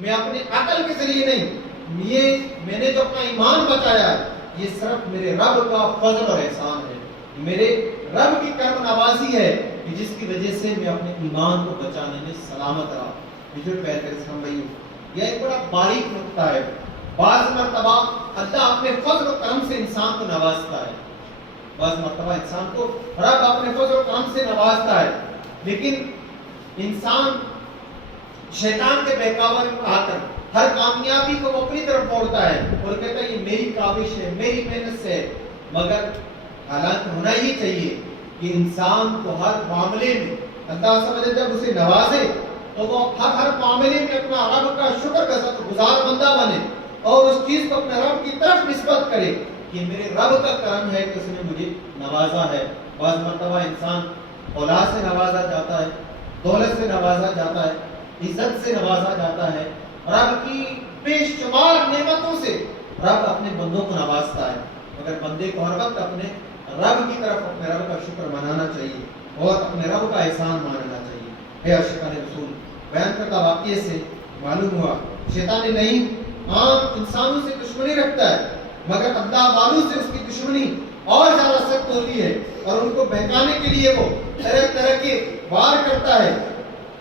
میں اپنے عقل کے ذریعے نہیں، یہ میں نے جو اپنا ایمان بچایا ہے یہ صرف میرے رب کا فضل اور احسان ہے، میرے رب کی کرم نوازی ہے کہ جس کی وجہ سے میں اپنے ایمان کو بچانے میں سلامت رہا۔ جو پیر کے اسلام بھائیو، یہ ایک بڑا باریک نقطہ ہے۔ بعض مرتبہ اللہ اپنے فضل و کرم سے انسان کو نوازتا ہے، بعض مرتبہ انسان کو رب اپنے فضل و کرم سے نوازتا ہے، لیکن انسان شیطان کے بہکاوے میں آ کر ہر کامیابی کو وہ اپنی طرف موڑتا ہے اور کہتا ہے یہ میری کاوش ہے، میری محنت سے ہے۔ مگر حالانکہ ہونا ہی چاہیے کہ انسان کو ہر معاملے میں اللہ سمجھے جب اسے نوازے تو وہ ہر معاملے میں اپنا رب کا شکر گزار بندہ بنے اور اس چیز کو اپنے رب کی طرف نسبت کرے کہ میرے رب کا کرم ہے کہ اس نے مجھے نوازا ہے۔ بعض مرتبہ انسان اولاد سے نوازا جاتا ہے، دولت سے نوازا جاتا ہے، عزت سے نوازا جاتا ہے، رب کی بے شمار نعمتوں سے رب اپنے بندوں کو نوازتا ہے، مگر بندے کو ہر وقت اپنے رب کی طرف اپنے رب کا شکر منانا چاہیے اور اپنے رب کا احسان ماننا چاہیے۔ اے عاشقان رسول، بیان کردہ واقعے سے معلوم ہوا شیطان نہیں عام انسانوں سے دشمنی رکھتا ہے، مگر اللہ والوں سے اس کی دشمنی اور زیادہ سخت ہوتی ہے اور ان کو بہکانے کے لیے وہ طرح طرح کے وار کرتا ہے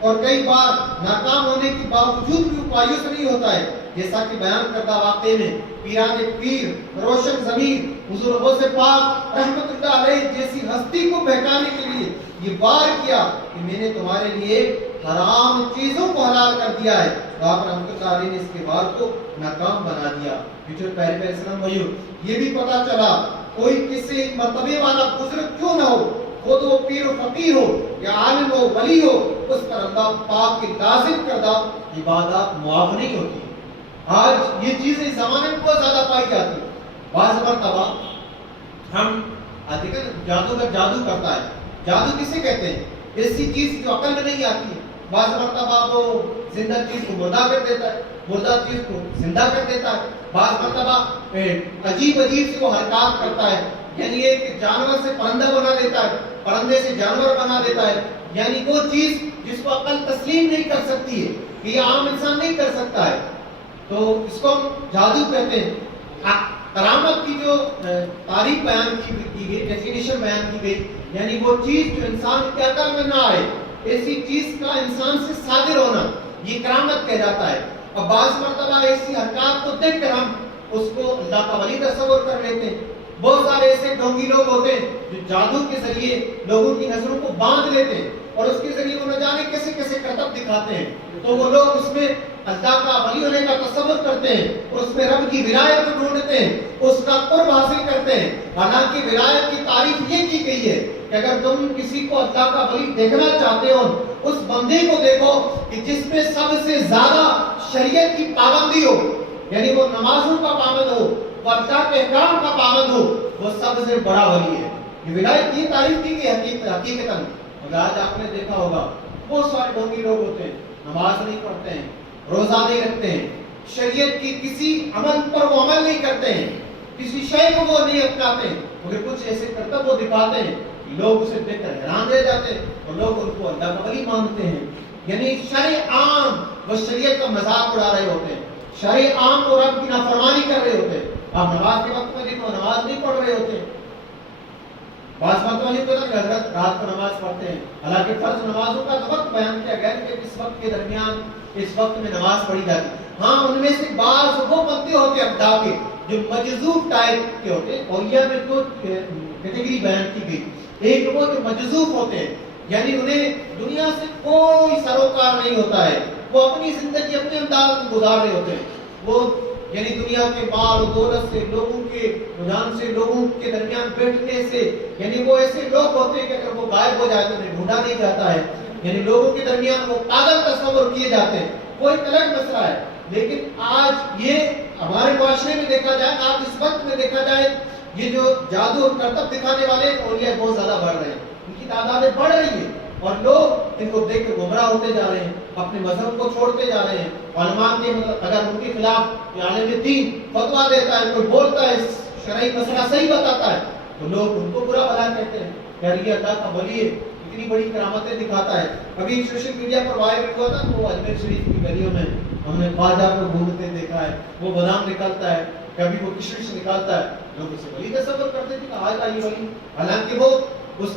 اور کئی بار ناکام ہونے کے باوجود بھی اپایوں سے نہیں ہوتا ہے، جیسا کہ بیان کردہ واقعے میں پیران پیر روشن ضمیر حضور غوث پاک رحمت اللہ علیہ جیسی ہستی کو بہکانے کے لیے یہ وار کیا کہ میں نے تمہارے لیے حرام چیزوں کو حلال کر دیا ہے، تو آپ رحمت اللہ علیہ نے اس کے وار کو ناکام بنا دیا۔ جو پیارے پیارے اسلام بھائیو، یہ بھی پتا چلا کوئی کسی مرتبے والا بزرگ کیوں نہ ہو، خود وہ پیر و فقیر ہو یا عالم ہو ولی ہو، اس پر اللہ پاک کی لازم کردہ عبادات معاف نہیں ہوتی۔ آج یہ چیزیں زمانے میں بہت زیادہ پائی جاتی ہے۔ بعض مرتبہ ہم دیکھیں جادوگر جادو کرتا ہے، جادو کسے کہتے ہیں؟ ایسی چیز جو عقل میں نہیں آتی ہے۔ بعض مرتبہ وہ زندہ چیز کو مردہ کر دیتا ہے، مردہ چیز کو زندہ کر دیتا ہے۔ بعض مرتبہ عجیب عجیب سے وہ حرکات کرتا ہے، یعنی ایک جانور سے پرندہ بنا دیتا ہے، پرندے سے جانور بنا دیتا ہے، یعنی وہ چیز جس کو عقل تسلیم نہیں کر سکتی ہے کہ یہ عام انسان نہیں کر سکتا ہے، تو اس کو ہم جادو کہتے ہیں۔ کرامت کی جو تعریف بیان کی گئی، ڈیفینیشن بیان کی گئی، یعنی وہ چیز جو انسان کے عقل میں نہ آئے، ایسی چیز کا انسان سے صادر ہونا، یہ کرامت کہلاتا ہے۔ اب بعض مرتبہ ایسی حرکات کو دیکھ کر ہم اس کو اللہ کا ولی تصور کر لیتے ہیں۔ بہت سارے ایسے ڈھونگی لوگ ہوتے ہیں جو جادو کے ذریعے لوگوں کی نظروں کو باندھ لیتے ہیں اور اس کے ذریعے وہ نہ جانے کیسے کیسے کرتب دکھاتے ہیں، تو وہ لوگ اس میں اللہ کا ولی ہونے کا تصور کرتے ہیں اور اس میں رب کی ولایت کو ڈھونڈتے ہیں، اس کا قرب حاصل کرتے ہیں۔ حالانکہ ولایت کی تعریف یہ کی گئی ہے کہ اگر تم کسی کو اللہ کا ولی دیکھنا چاہتے ہو، اس بندے کو دیکھو کہ جس میں سب سے زیادہ شریعت کی پابندی ہو، یعنی وہ نمازوں کا پابند ہو، وہ اللہ کے احکام کا پابند ہو، وہ سب سے بڑا ولی ہے۔ یہ ولایت کی تعریف کی گئی حقیقتاً۔ مگر آج آپ نے دیکھا ہوگا بہت سارے ڈھونگی لوگ ہوتے ہیں، نماز نہیں پڑھتے ہیں، روزہ نہیں رکھتے ہیں، شریعت کی کسی عمل پر وہ عمل نہیں کرتے ہیں، کسی شے کو وہ نہیں اپناتے ہیں، مگر کچھ ایسے کرتب وہ دکھاتے ہیں، لوگ اسے دیکھ کر حیران رہ جاتے ہیں اور لوگ ان کو اللہ کا ولی مانتے ہیں۔ یعنی شرع عام وہ شریعت کا مذاق اڑا رہے ہوتے ہیں، شرع عام کو رب کی نافرمانی کر رہے ہوتے ہیں۔ آپ نماز کے وقت میں دیکھو نماز نہیں پڑھ رہے ہوتے ہیں، بعض مرتبہ نہیں پتا کہ حضرت رات کو نماز پڑھتے ہیں، حالانکہ فرض نمازوں کا تو وقت بیان کیا گیا کہ اس وقت کے درمیان اس وقت میں نماز پڑھی جاتی ہے۔ ہاں ان میں سے بعض وہ بندے ہوتے ہیں ابدا کے جو مجذوب ٹائپ کے ہوتے ہیں، اور یہ میں تو کیٹیگری بیان کی گئی۔ ایک وہ جو مجذوب ہوتے ہیں، یعنی انہیں دنیا سے کوئی سروکار نہیں ہوتا ہے، وہ اپنی زندگی اپنے انداز میں گزار رہے ہوتے ہیں، وہ یعنی دنیا کے مال و دولت سے، لوگوں کے رجحان سے، لوگوں کے درمیان بیٹھنے سے، یعنی وہ ایسے لوگ ہوتے ہیں کہ اگر وہ غائب ہو جائے تو انہیں ڈھونڈا نہیں جاتا ہے، یعنی لوگوں کے درمیان وہ پاگل تصور کیے جاتے ہیں۔ وہ ایک الگ مسئلہ ہے، لیکن آج یہ ہمارے معاشرے میں دیکھا جائے، آج اس وقت میں دیکھا جائے، یہ جو جادو اور کرتب دکھانے والے اولیاء بہت زیادہ بڑھ رہے ہیں، ان کی تعدادیں بڑھ رہی ہیں اور لوگ ان کو دیکھ کر گمراہ ہوتے جا رہے ہیں، اپنے مذہب کو چھوڑتے جا رہے ہیں۔ علماء کے اگر ان کے خلاف عالم دین فتویٰ دیتا ہے، کوئی بولتا ہے شرعی مسئلہ صحیح بتاتا ہے، تو لوگ ان کو برا بھلا کہتے ہیں، یار یہ اللہ کا ولی ہے، اتنی بڑی کرامتیں دکھاتا ہے۔ ابھی سوشل میڈیا پر وائرل ہوا تھا وہ اجمیر شریف کی گلیوں میں ہم نے خواجہ کو گھومتے دیکھا ہے، وہ بادام نکالتا ہے، کبھی وہ کشمش نکالتا ہے، لوگ اسے ولی تصور کرتے تھے کہ آج کا یہ ولی، حالانکہ وہ اس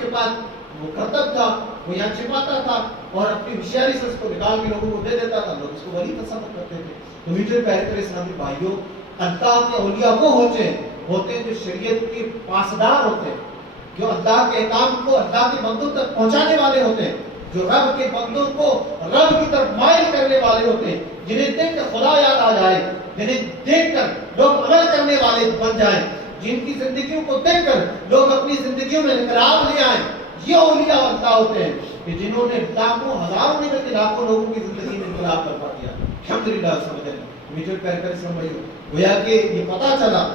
کے پاس وہ کرتب تھا، وہ یہاں چھپاتا تھا اور اپنی ہوشیاری سے اس کو نکال کے لوگوں کو دے دیتا تھا، لوگ اس کو ولی تصور کرتے تھے۔ تو میٹھے پیارے اسلامی بھائیوں، اللہ کے اولیاء وہ ہوتے ہیں جو شریعت کے پاسدار ہوتے ہیں، جو اللہ کے احکام کو اللہ کے بندوں تک پہنچانے والے ہوتے ہیں، جو رب کے بندوں کو رب کی طرف مائل کرنے والے ہوتے ہیں، جنہیں دیکھ کر خدا یاد آ جائے، جنہیں دیکھ کر لوگ عمل کرنے والے بن جائیں، جن کی زندگیوں کو دیکھ کر لوگ اپنی زندگیوں میں انقلاب لے آئیں۔ یہ اولیاء اللہ ہوتے ہیں کہ جنہوں نے لاکھوں ہزاروں نہیں بلکہ لاکھوں لوگوں کی زندگی میں انقلاب برپا کیا۔ الحمدللہ سمجھ لیں میٹھے پیارے اسلامی، گویا کہ یہ پتہ چلا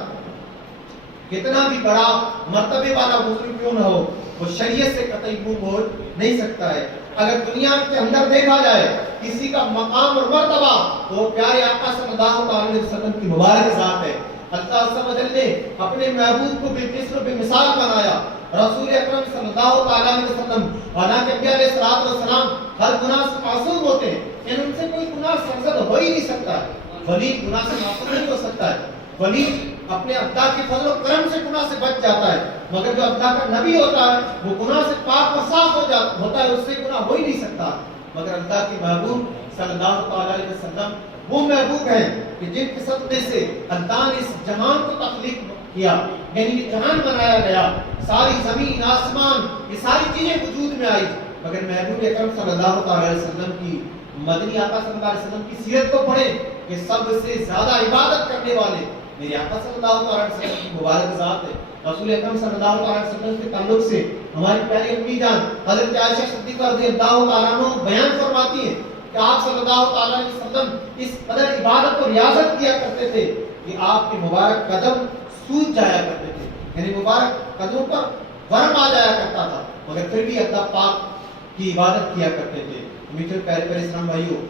کتنا بھی بڑا مرتبے والا بزرگ کیوں نہ ہو، وہ شریعت سے قطعی منہ موڑ نہیں سکتا ہے۔ اگر دنیا کے اندر دیکھا جائے کسی کا مقام اور مرتبہ تو پیارے آقا صلی اللہ علیہ وسلم کی مبارک ذات ہے۔ اللہ عز و جل نے اپنے محبوب کو بالکسر و بمثال بنایا۔ رسول اکرم صلی اللہ علیہ وسلم حالانکہ انبیاء علیہ السلام ہر گناہ سے معصوم ہوتے ہیں، لیکن ان سے کوئی گناہ سرزد ہو ہی نہیں سکتا ہے۔ ولی گناہ سے معصوم نہیں ہو سکتا ہے، ولی اپنے اللہ کے فضل و کرم سے گناہ سے بچ جاتا ہے، مگر جو اللہ کا نبی ہوتا ہے وہ گناہ سے پاک و صاف ہوتا ہے، اس سے گناہ ہو ہی نہیں سکتا۔ مگر اللہ کے محبوب صلی اللہ علیہ وسلم وہ محبوب ہیں کہ جن کے صدقے سے اللہ نے اس جہان کو تخلیق کیا، یعنی یہ جہان بنایا گیا، ساری زمین آسمان یہ ساری چیزیں وجود میں آئی، مگر محبوب اکرم صلی اللہ علیہ وسلم کی مدنی آقا صلی اللہ علیہ وسلم کی سیرت کو پڑھیں کہ سب سے زیادہ عبادت کرنے والے میرے آقا صلی اللہ علیہ وسلم کی مبارک ذات ہے۔ رسول اکرم صلی اللہ علیہ وسلم کے تعلق سے ہماری پیاری امی جان حضرت عائشہ صدیقہ رضی اللہ تعالیٰ عنہ بیان فرماتی ہے کہ آپ صلی اللہ علیہ وسلم اس قدر عبادت اور ریاضت کیا کرتے تھے کہ آپ کے مبارک قدم سوج جایا کرتے تھے، یعنی مبارک قدموں پر ورم آ جایا کرتا تھا، مگر پھر بھی اللہ پاک کی عبادت کیا کرتے تھے۔ میٹھے پیارے اسلام بھائیوں،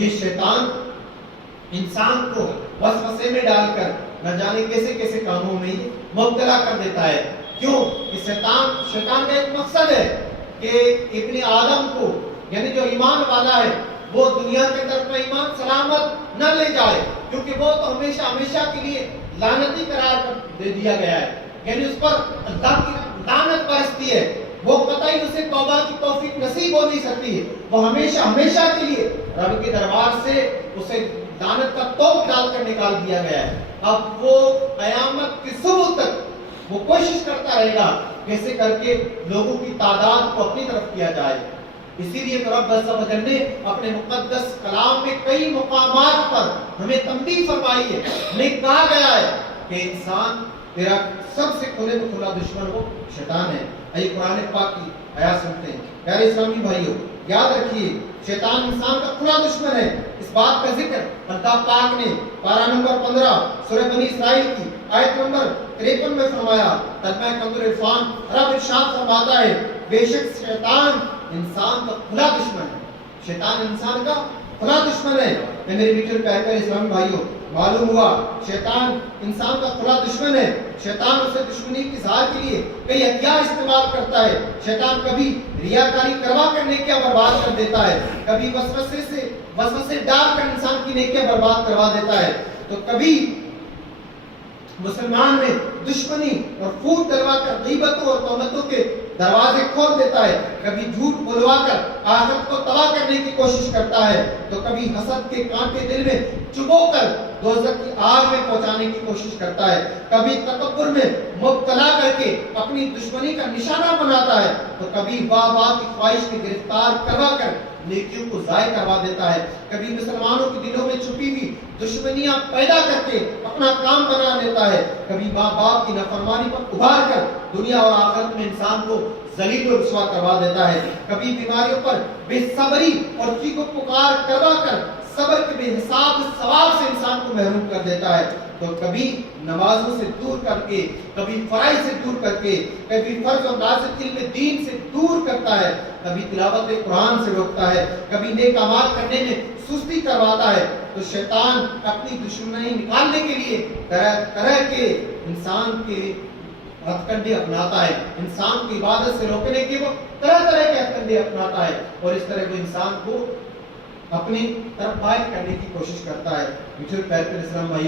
یہ شیطان انسان کو وسوسے میں ڈال کر نہ جانے کیسے کیسے کاموں میں مبتلا کر دیتا ہے۔ کیوں کہ شیطان کا ایک مقصد ہے کہ ابن آدم کو یعنی جو ایمان والا ہے وہ دنیا کے اندر اپنا ایمان سلامت نہ لے جائے، کیونکہ وہ تو ہمیشہ کے لیے لعنتی قرار دے دیا گیا ہے، یعنی اس پر اللہ کی لعنت برستی ہے، وہ قطعی اسے توبہ کی توفیق نصیب ہو نہیں سکتی ہے، وہ ہمیشہ کے لیے رب کے دربار سے اسے لعنت کا توق ڈال کر نکال دیا گیا ہے۔ اب وہ قیامت کی صبح تک وہ کوشش کرتا رہے گا کیسے کر کے لوگوں کی تعداد کو اپنی طرف کیا جائے۔ اسی لیے تو رب عز و جل نے اپنے مقدس کلام میں کئی مقامات پر ہمیں تنبیہ فرمائی ہے، ہمیں کہا گیا ہے کہ انسان تیرا سب سے کھلے تو کھلا دشمن وہ شیطان ہے۔ آئیے قرآن پاک کی آیات سنتے ہیں۔ پیارے اسلامی بھائیوں، یاد رکھیے شیطان انسان کا کھلا دشمن ہے۔ اس بات کا ذکر اللہ پاک نے پارہ نمبر 15 سورہ بنی اسرائیل کی آیت نمبر 53 میں فرمایا۔ ترجمہ کنز عرفان رب ارشاد فرماتا ہے بے شک شیطان انسان کا کھلا دشمن ہے، شیطان انسان کا کھلا دشمن ہے۔ میرے میٹھے پیارے اسلامی بھائیوں، معلوم ہوا شیطان انسان کا کھلا دشمن ہے۔ شیطان اسے دشمنی کی اظہار کے لیے کئی ہتھیار استعمال کرتا ہے۔ شیطان کبھی ریاکاری کروا کر نیکیاں برباد کر دیتا ہے، کبھی وسوسے ڈال کر انسان کی نیکیاں برباد کروا دیتا ہے، تو کبھی مسلمان میں دشمنی اور پھوٹ ڈلوا کر غیبتوں اور تہمتوں کے دروازے کھول دیتا ہے، کبھی جھوٹ بلوا کر آخرت کو تباہ کرنے کی کوشش کرتا ہے، تو کبھی حسد کے کانٹے دل میں چبو کر دوزخ کی آگ میں پہنچانے کی کوشش کرتا ہے، کبھی تکبر میں مبتلا کر کے اپنی دشمنی کا نشانہ بناتا ہے، تو کبھی واہ کی خواہش میں گرفتار کروا کر نیکیوں کو ضائع کروا دیتا ہے، کبھی مسلمانوں کے دلوں میں چھپی ہوئی دشمنیاں پیدا کر کے اپنا کام بنا لیتا ہے، کبھی ماں باپ کی نافرمانی پر ابھار کر دنیا اور آخرت میں انسان کو ذلیل و رسوا کروا دیتا ہے، کبھی بیماریوں پر بے صبری اور چیخ و پکار کروا کر صبر کے بے حساب ثواب سے انسان کو محروم کر دیتا ہے، تو کبھی نمازوں سے دور کر کے، کبھی فرائض سے دور کر کے، کبھی فرض اور لازم علم دین سے دور کرتا ہے، کبھی تلاوت قرآن سے روکتا ہے، کبھی نیک اعمال کرنے میں سستی کرواتا ہے۔ تو شیطان اپنی دشمنی نکالنے کے لیے طرح طرح کے انسان کے ہتھ کنڈے اپناتا ہے، انسان کی عبادت سے روکنے کے وہ طرح طرح کے ہتھ کنڈے اپناتا ہے، اور اس طرح وہ انسان کو اپنی طرف مائل کرنے کی کوشش کرتا ہے. مجھے پیار کے اسلام بھائی